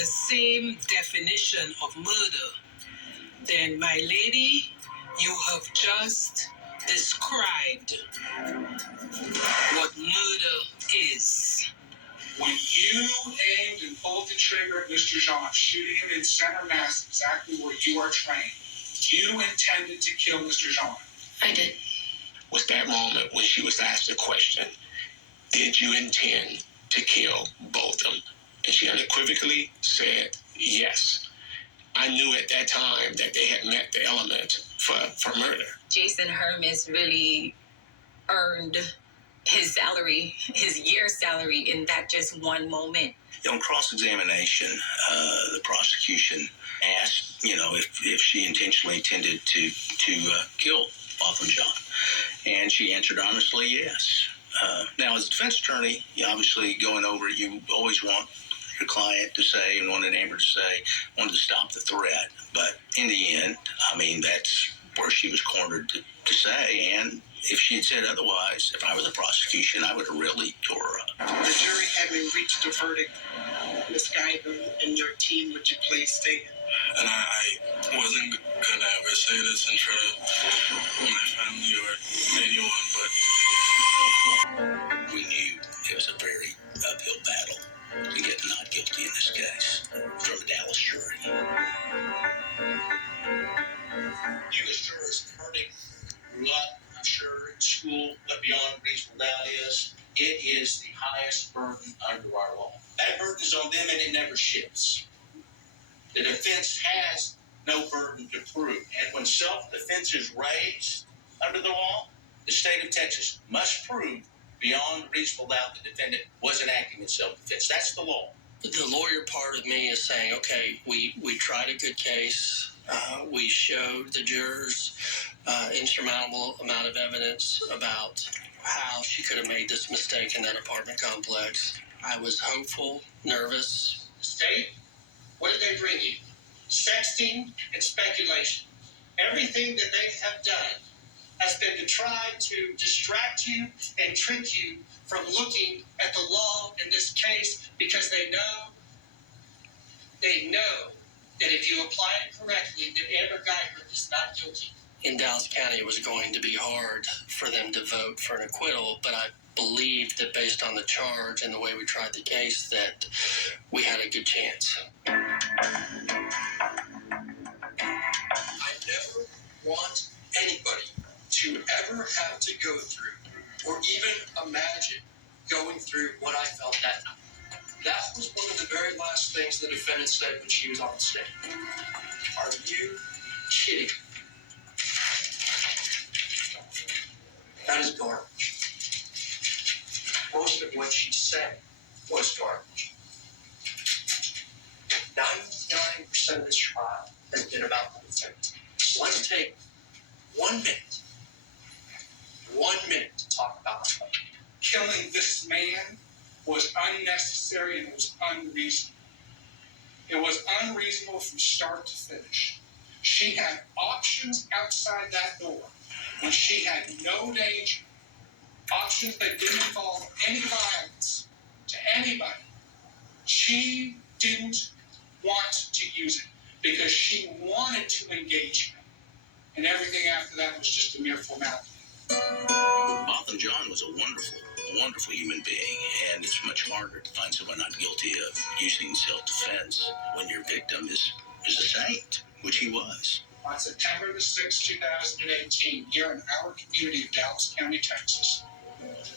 the same definition of murder, then, my lady, you have just described what murder is. When you aimed and pulled the trigger at Mr. Jean, shooting him in center mass, exactly where you are trained, you intended to kill Mr. Jean. I did. Was that moment when she was asked the question, did you intend to kill both of them? And she unequivocally said yes. I knew at that time that they had met the element for murder. Jason Hermes really earned his salary, his year's salary, in that just one moment. On cross-examination, the prosecution asked, if she intentionally intended to kill Botham Jean. And she answered honestly, yes. Now, as a defense attorney, obviously going over it, you always want your client to say and wanted Amber to say, wanted to stop the threat. But in the end, that's where she was cornered to say. And if she had said otherwise, if I were the prosecution, I would have really tore her up. The jury having reached a verdict, Ms. Guyton and your team, would you please state it? And I wasn't going to ever say this in front of my family or anyone, but we knew it was a very uphill battle to get not guilty in this case from a Dallas jury. You as jurors heard it, grew up, I'm sure, in school, but beyond reasonable doubt it is the highest burden under our law. That burden is on them and it never shifts. The defense has no burden to prove. And when self-defense is raised under the law, the state of Texas must prove beyond reasonable doubt the defendant wasn't acting in self-defense. That's the law. The lawyer part of me is saying, okay, we tried a good case. We showed the jurors insurmountable amount of evidence about how she could have made this mistake in that apartment complex. I was hopeful, nervous. State, what did they bring you? Sexting and speculation. Everything that they have done has been to try to distract you and trick you from looking at the law in this case, because they know that if you apply it correctly, that Amber Guyton is not guilty. In Dallas County, it was going to be hard for them to vote for an acquittal, but I believed that based on the charge and the way we tried the case, that we had a good chance. I never want anybody to ever have to go through or even imagine going through what I felt that night. That was one of the very last things the defendant said when she was on the stand. Are you kidding? That is garbage. Most of what she said was garbage. 99% of this trial has been about the defendant. So let's take 1 minute to talk about it. Killing this man was unnecessary and it was unreasonable. It was unreasonable from start to finish. She had options outside that door when she had no danger. Options that didn't involve any violence to anybody. She didn't want to use it because she wanted to engage him. And everything after that was just a mere formality. Botham Jean was a wonderful human being, and it's much harder to find someone not guilty of using self-defense when your victim is a saint, which he was. On September the 6th, 2018, here in our community of Dallas County, Texas,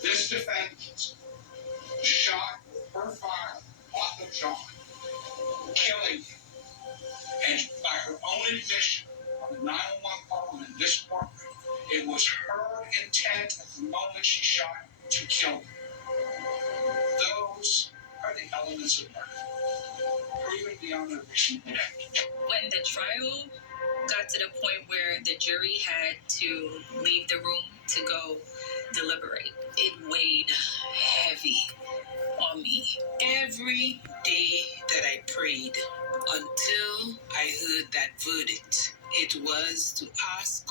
this defendant shot her father, Botham Jean, killing him. And by her own admission on the 911 call in this courtroom, it was her intent at the moment she shot to kill him. Those are the elements of murder, proven beyond a reasonable doubt. When the trial got to the point where the jury had to leave the room to go deliberate, it weighed heavy on me. Every day that I prayed until I heard that verdict, it was to ask